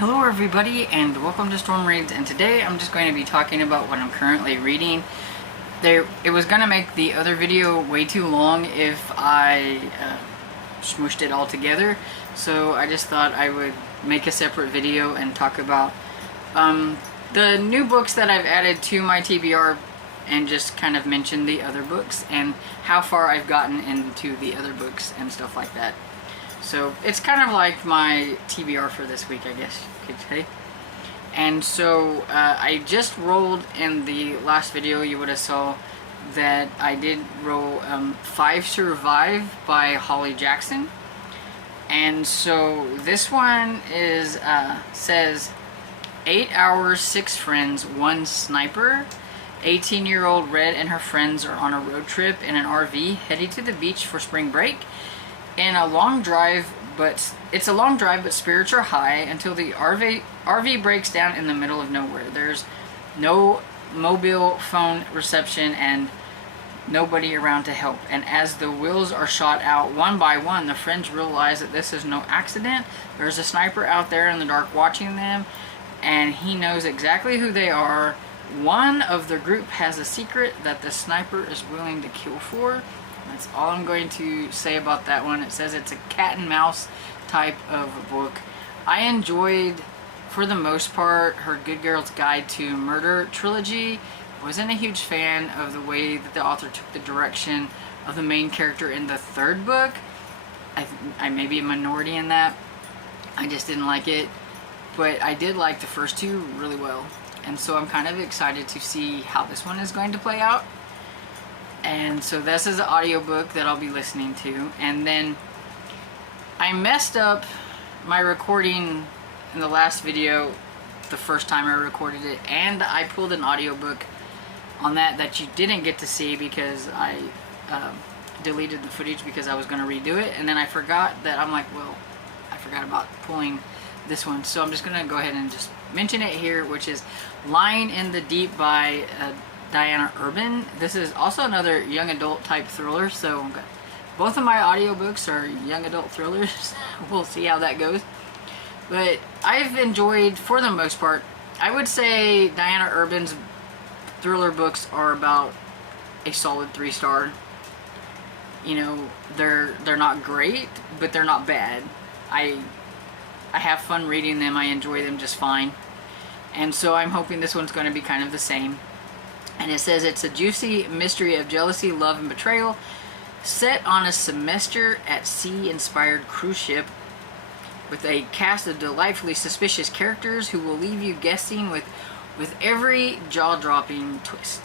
Hello everybody and welcome to Storm Reads, and today I'm just going to be talking about what I'm currently reading. It was going to make the other video way too long if I smooshed it all together, so I just thought I would make a separate video and talk about the new books that I've added to my TBR and just kind of mention the other books and how far I've gotten into the other books and stuff like that. So it's kind of like my TBR for this week, I guess you could say. And so I just rolled in the last video. You would have saw that I did roll 5 Survive by Holly Jackson. And so this one is says 8 hours, 6 friends, 1 sniper. 18-year-old Red and her friends are on a road trip in an RV headed to the beach for spring break. In a long drive, but spirits are high until the RV breaks down in the middle of nowhere. There's no mobile phone reception and nobody around to help. And as the wheels are shot out one by one, the friends realize that this is no accident. There's a sniper out there in the dark watching them, and he knows exactly who they are. One of the group has a secret that the sniper is willing to kill for. That's all I'm going to say about that one. It says it's a cat and mouse type of book. I enjoyed, for the most part, her Good Girl's Guide to Murder trilogy. Wasn't a huge fan of the way that the author took the direction of the main character in the third book. I may be a minority in that. I just didn't like it. But I did like the first two really well. And so I'm kind of excited to see how this one is going to play out. And so this is an audiobook that I'll be listening to. And then I messed up my recording in the last video the first time I recorded it, and I pulled an audiobook on that you didn't get to see because I deleted the footage because I was going to redo it, and then I forgot that. I'm like, well, I forgot about pulling this one, so I'm just going to go ahead and just mention it here, which is Lying in the Deep by Diana Urban. This is also another young adult type thriller, so both of my audiobooks are young adult thrillers. We'll see how that goes. But I've enjoyed, for the most part, I would say Diana Urban's thriller books are about a solid 3-star. You know, they're not great, but they're not bad. I have fun reading them. I enjoy them just fine. And so I'm hoping this one's going to be kind of the same. And it says it's a juicy mystery of jealousy, love, and betrayal set on a semester at sea-inspired cruise ship with a cast of delightfully suspicious characters who will leave you guessing with every jaw-dropping twist.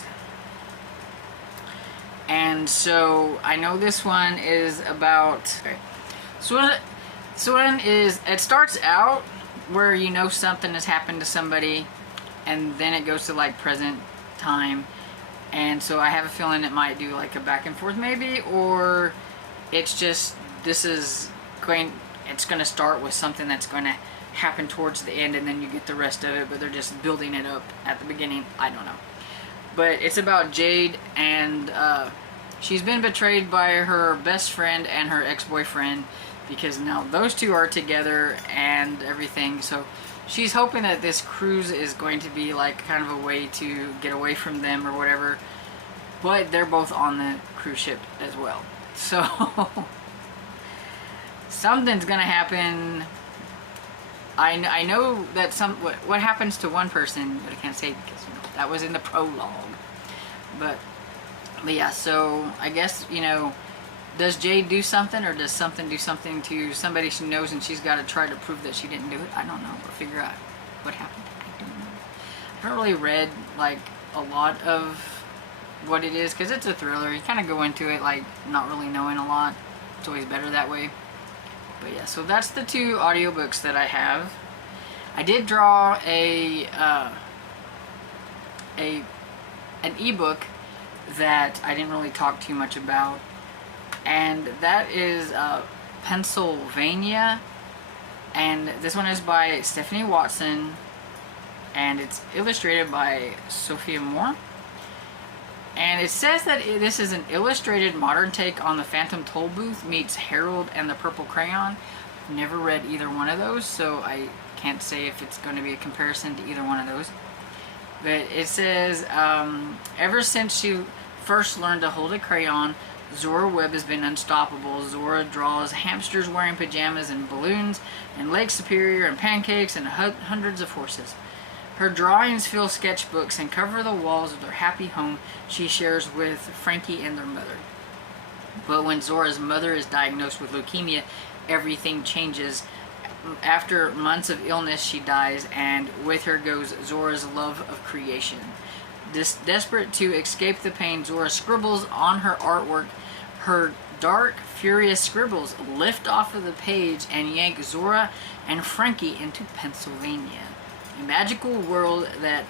And so I know this one is about... So one is... It starts out where you know something has happened to somebody, and then it goes to like present time, and so I have a feeling it might do like a back and forth maybe, or it's just it's going to start with something that's going to happen towards the end and then you get the rest of it, but they're just building it up at the beginning. I don't know, but it's about Jade, and she's been betrayed by her best friend and her ex-boyfriend because now those two are together and everything. So she's hoping that this cruise is going to be like kind of a way to get away from them or whatever. But they're both on the cruise ship as well. So something's going to happen. I know that what happens to one person, but I can't say because that was in the prologue. But yeah, so I guess, does Jade do something, or does something do something to somebody she knows and she's got to try to prove that she didn't do it? I don't know, or figure out what happened. I don't know. I haven't really read like a lot of what it is because it's a thriller. You kind of go into it like not really knowing a lot. It's always better that way. But yeah, so that's the 2 audiobooks that I have. I did draw an ebook that I didn't really talk too much about. And that is Pennsylvania, and this one is by Stephanie Watson, and it's illustrated by Sophia Moore. And it says that this is an illustrated modern take on the Phantom Tollbooth meets Harold and the Purple Crayon. Never read either one of those, so I can't say if it's going to be a comparison to either one of those. But it says, ever since she first learned to hold a crayon, Zora Webb has been unstoppable. Zora draws hamsters wearing pajamas and balloons, and Lake Superior and pancakes and hundreds of horses. Her drawings fill sketchbooks and cover the walls of their happy home she shares with Frankie and their mother. But when Zora's mother is diagnosed with leukemia, everything changes. After months of illness, she dies, and with her goes Zora's love of creation. Desperate to escape the pain, Zora scribbles on her artwork. Her dark, furious scribbles lift off of the page and yank Zora and Frankie into Pennsylvania, a magical world that's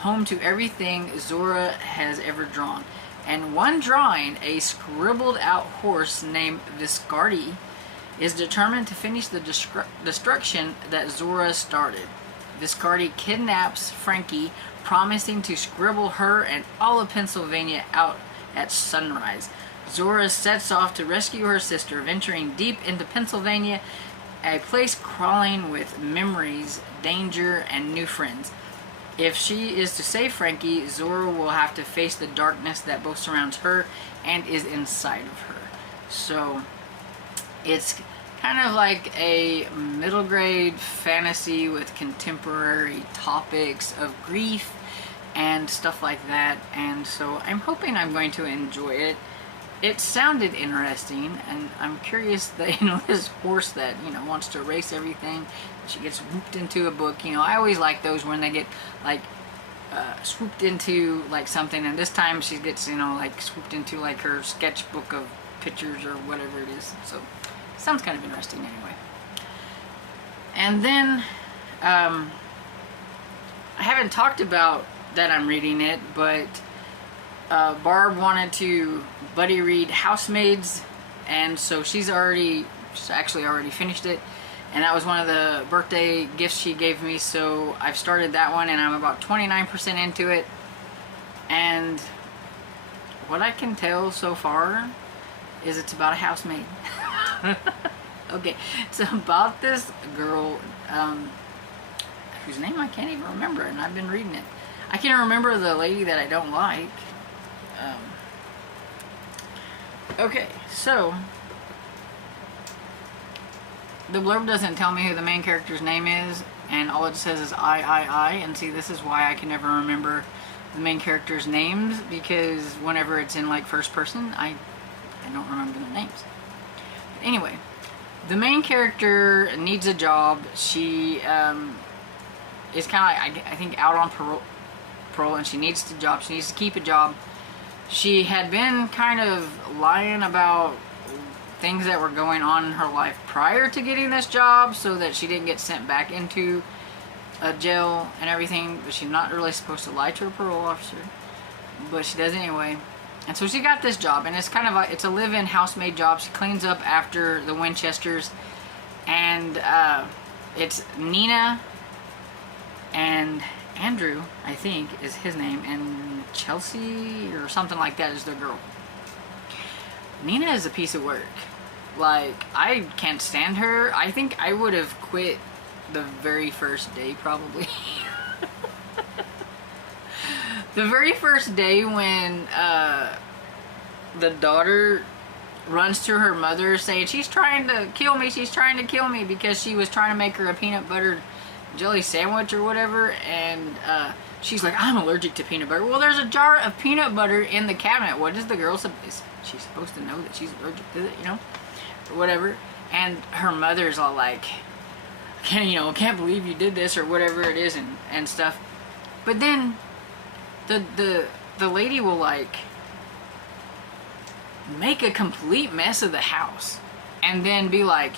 home to everything Zora has ever drawn. And one drawing, a scribbled out horse named Viscardi, is determined to finish the destruction that Zora started. Viscardi kidnaps Frankie, promising to scribble her and all of Pennsylvania out at sunrise. Zora sets off to rescue her sister, venturing deep into Pennsylvania, a place crawling with memories, danger, and new friends. If she is to save Frankie, Zora will have to face the darkness that both surrounds her and is inside of her. So it's kind of like a middle grade fantasy with contemporary topics of grief and stuff like that, and so I'm hoping I'm going to enjoy it. It sounded interesting, and I'm curious that, this horse that, wants to erase everything, she gets swooped into a book. I always like those when they get, like, swooped into, like, something, and this time she gets, like, swooped into, like, her sketchbook of pictures or whatever it is. So, sounds kind of interesting anyway. And then, I haven't talked about that I'm reading it, but Barb wanted to buddy read Housemaids, and so she's actually already finished it, and that was one of the birthday gifts she gave me, so I've started that one, and I'm about 29% into it, and what I can tell so far is it's about a housemaid. Okay, it's about this girl, whose name I can't even remember, and I've been reading it. I can't remember the lady that I don't like. Okay, so the blurb doesn't tell me who the main character's name is, and all it says is I, and see, this is why I can never remember the main character's names, because whenever it's in, like, first person, I don't remember their names. But anyway, the main character needs a job. She is kind of like, I think, out on parole, and she needs a job. She needs to keep a job. She had been kind of lying about things that were going on in her life prior to getting this job, so that she didn't get sent back into a jail and everything, but she's not really supposed to lie to her parole officer, but she does anyway. And so she got this job, and it's kind of like, it's a live-in housemaid job. She cleans up after the Winchesters, and it's Nina and Andrew, I think, is his name, and Chelsea or something like that is the girl. Nina is a piece of work. Like, I can't stand her. I think I would have quit the very first day, probably. The very first day when the daughter runs to her mother saying, she's trying to kill me, because she was trying to make her a peanut butter jelly sandwich or whatever, and she's like, I'm allergic to peanut butter. Well, there's a jar of peanut butter in the cabinet. What is the girl supposed? She's supposed to know that she's allergic to it, or whatever. And her mother's all like, can't believe you did this, or whatever it is, and stuff. But then the lady will, like, make a complete mess of the house, and then be like,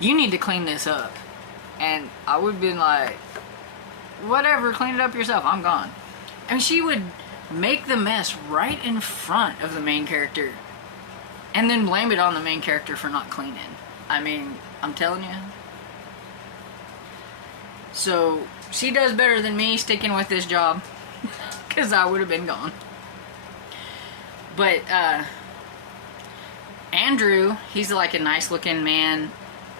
you need to clean this up. And I would have been like, whatever, clean it up yourself, I'm gone. I mean, she would make the mess right in front of the main character, and then blame it on the main character for not cleaning. I mean, I'm telling you. So, she does better than me sticking with this job, because I would have been gone. But, Andrew, he's like a nice looking man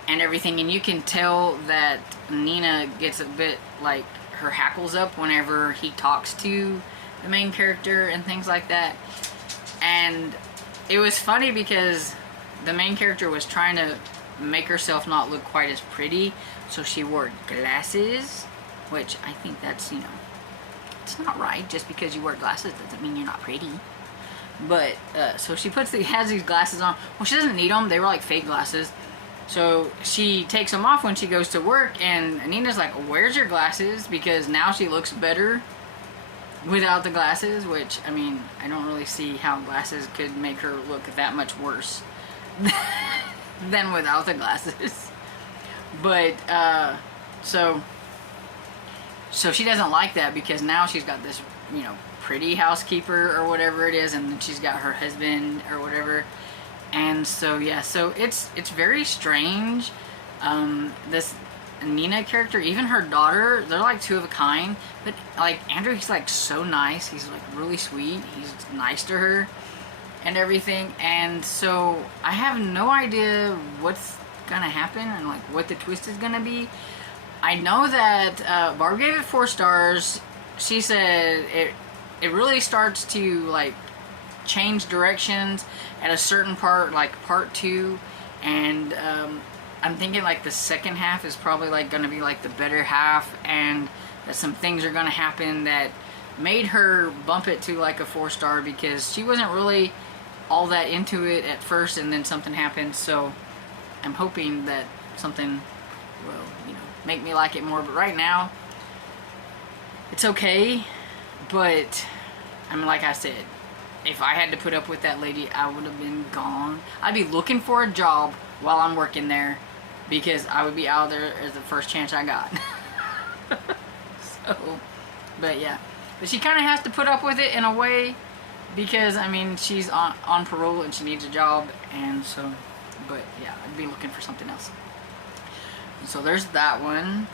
and everything, and you can tell that Nina gets a bit like her hackles up whenever he talks to the main character and things like that. And it was funny because the main character was trying to make herself not look quite as pretty, so she wore glasses, which I think that's, you know, it's not right. Just because you wear glasses doesn't mean you're not pretty. But so she has these glasses on. Well, she doesn't need them. They were like fake glasses. So she takes them off when she goes to work, and Nina's like, where's your glasses? Because now she looks better without the glasses, which, I mean, I don't really see how glasses could make her look that much worse than without the glasses. But, so she doesn't like that because now she's got this, you know, pretty housekeeper or whatever it is, and then she's got her husband or whatever. And so, yeah, so it's very strange. This Nina character, even her daughter, they're like two of a kind. But like Andrew, he's like so nice. He's like really sweet. He's nice to her and everything. And so I have no idea what's gonna happen and like what the twist is gonna be. I know that Barb gave it 4 stars. She said it really starts to like change directions at a certain part, like part 2, and I'm thinking like the second half is probably like gonna be like the better half, and that some things are gonna happen that made her bump it to like a 4-star, because she wasn't really all that into it at first, and then something happened. So I'm hoping that something will, you know, make me like it more. But right now it's okay. But I mean, like I said, if I had to put up with that lady, I would have been gone. I'd be looking for a job while I'm working there, because I would be out there as the first chance I got. So, but yeah. But she kind of has to put up with it in a way, because, I mean, she's on parole and she needs a job, and so, but yeah, I'd be looking for something else. So there's that one.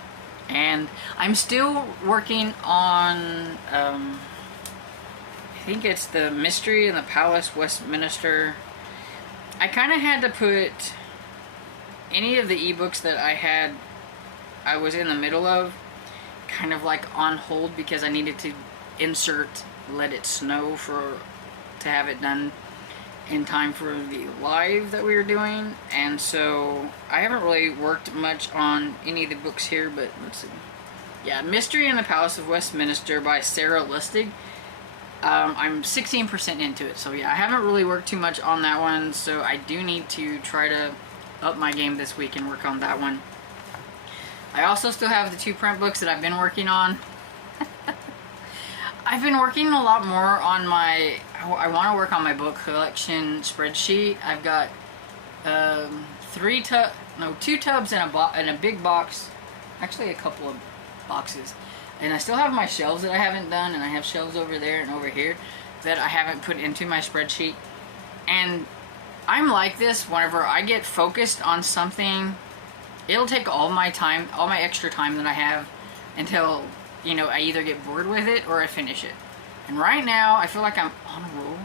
And I'm still working on, I think it's the Mystery in the Palace, Westminster. I kind of had to put any of the ebooks that I was in the middle of, kind of like on hold, because I needed to insert Let It Snow to have it done in time for the live that we were doing. And so I haven't really worked much on any of the books here, but let's see. Yeah, Mystery in the Palace of Westminster by Sarah Lustig. I'm 16% into it, so yeah, I haven't really worked too much on that one, so I do need to try to up my game this week and work on that one. I also still have the 2 print books that I've been working on. I've been working a lot more on I want to work on my book collection spreadsheet. I've got 2 tubs and a big box, actually a couple of boxes. And I still have my shelves that I haven't done, and I have shelves over there and over here that I haven't put into my spreadsheet. And I'm like this, whenever I get focused on something, it'll take all my time, all my extra time that I have, until, you know, I either get bored with it or I finish it. And right now, I feel like I'm on a roll.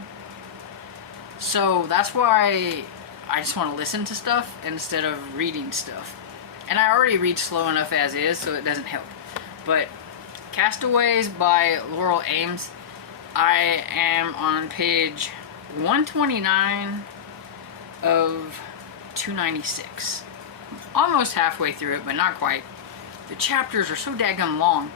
So that's why I just want to listen to stuff instead of reading stuff. And I already read slow enough as is, so it doesn't help. But Castaways by Laurel Ames. I am on page 129 of 296. Almost halfway through it, but not quite. The chapters are so daggum long.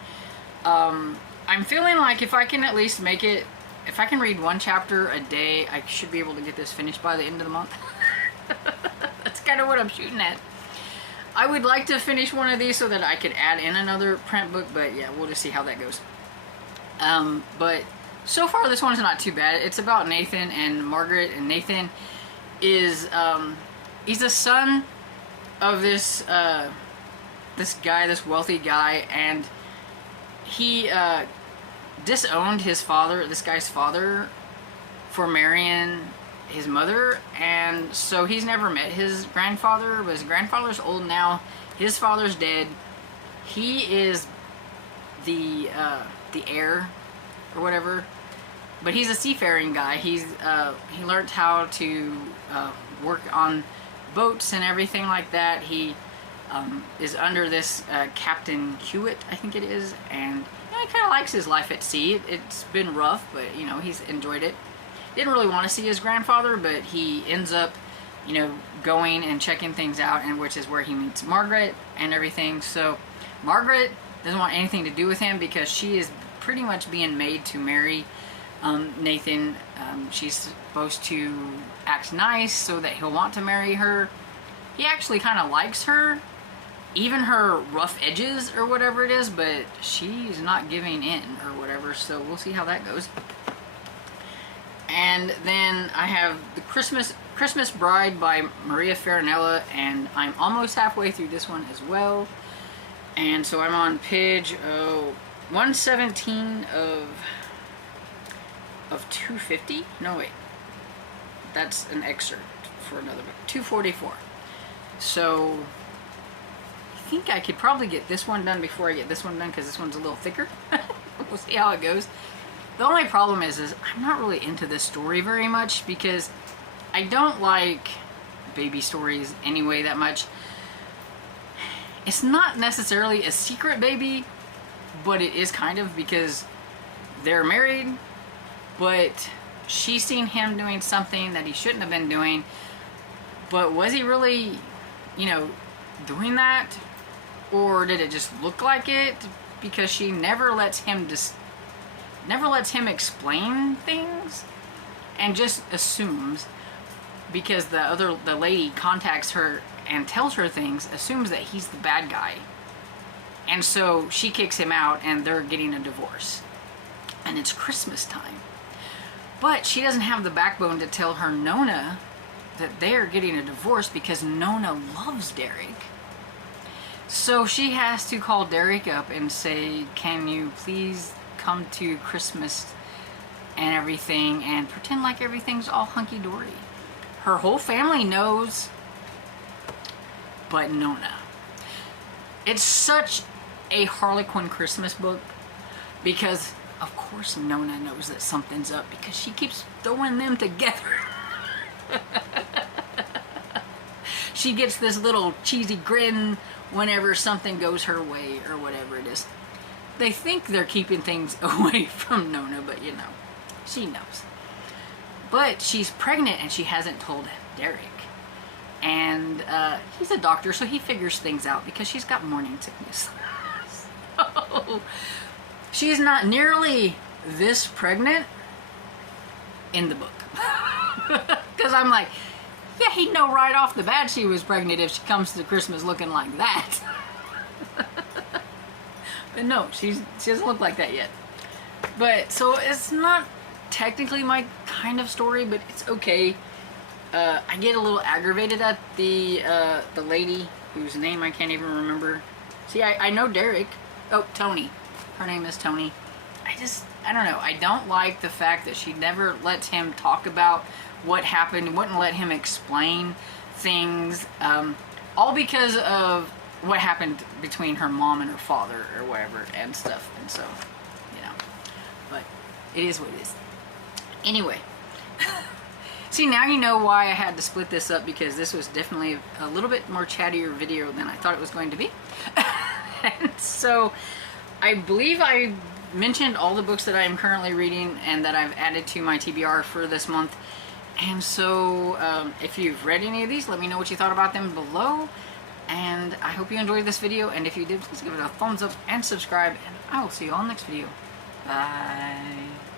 I'm feeling like if I can at least make it, if I can read 1 chapter a day, I should be able to get this finished by the end of the month. That's kind of what I'm shooting at. I would like to finish one of these so that I could add in another print book, but yeah, we'll just see how that goes. But so far this one's not too bad. It's about Nathan and Margaret, and Nathan is, he's the son of this guy, this wealthy guy, and he disowned his father, this guy's father, for marrying his mother, and so he's never met his grandfather, but his grandfather's old now, his father's dead. He is the heir or whatever, but he's a seafaring guy. He learned how to work on boats and everything like that. He is under this Captain Hewitt, I think it is, and he kind of likes his life at sea. It's been rough, but he's enjoyed it. Didn't really want to see his grandfather, but he ends up going and checking things out, and which is where he meets Margaret and everything. So Margaret doesn't want anything to do with him because she is pretty much being made to marry Nathan. She's supposed to act nice so that he'll want to marry her. He actually kind of likes her, even her rough edges or whatever it is, but she's not giving in or whatever, so we'll see how that goes. And then I have the Christmas Bride by Maria Farinella, and I'm almost halfway through this one as well. And so I'm on page 117 of 250. No, wait, that's an excerpt for another book. 244. So I think I could probably get this one done before I get this one done, because this one's a little thicker. We'll see how it goes. The only problem is I'm not really into this story very much, because I don't like baby stories anyway that much. It's not necessarily a secret baby, but it is kind of, because they're married, but she's seen him doing something that he shouldn't have been doing. But was he really, doing that? Or did it just look like it? Because she never lets him explain things, and just assumes, because the lady contacts her and tells her things, assumes that he's the bad guy. And so she kicks him out, and they're getting a divorce. And it's Christmas time. But she doesn't have the backbone to tell her Nona that they're getting a divorce, because Nona loves Derek. So she has to call Derek up and say, can you please come to Christmas and everything, and pretend like everything's all hunky-dory. Her whole family knows, but Nona. It's such a Harlequin Christmas book, because of course Nona knows that something's up, because she keeps throwing them together. She gets this little cheesy grin whenever something goes her way or whatever it is. They think they're keeping things away from Nona, but she knows. But she's pregnant, and she hasn't told Derek. And he's a doctor, so he figures things out, because she's got morning sickness. So she's not nearly this pregnant in the book. Because I'm like, yeah, he'd know right off the bat she was pregnant if she comes to Christmas looking like that. But no, she doesn't look like that yet. But so it's not technically my kind of story, but it's okay. I get a little aggravated at the lady whose name I can't even remember. See, I know Derek. Oh, Tony. Her name is Tony. I don't know. I don't like the fact that she never lets him talk about what happened, wouldn't let him explain things, all because of what happened between her mom and her father or whatever and stuff. And so, but it is what it is. Anyway, see, now you know why I had to split this up, because this was definitely a little bit more chattier video than I thought it was going to be. And so I believe I mentioned all the books that I am currently reading and that I've added to my TBR for this month. And so if you've read any of these, let me know what you thought about them below. And I hope you enjoyed this video, and if you did, please give it a thumbs up and subscribe, and I will see you all next video. Bye.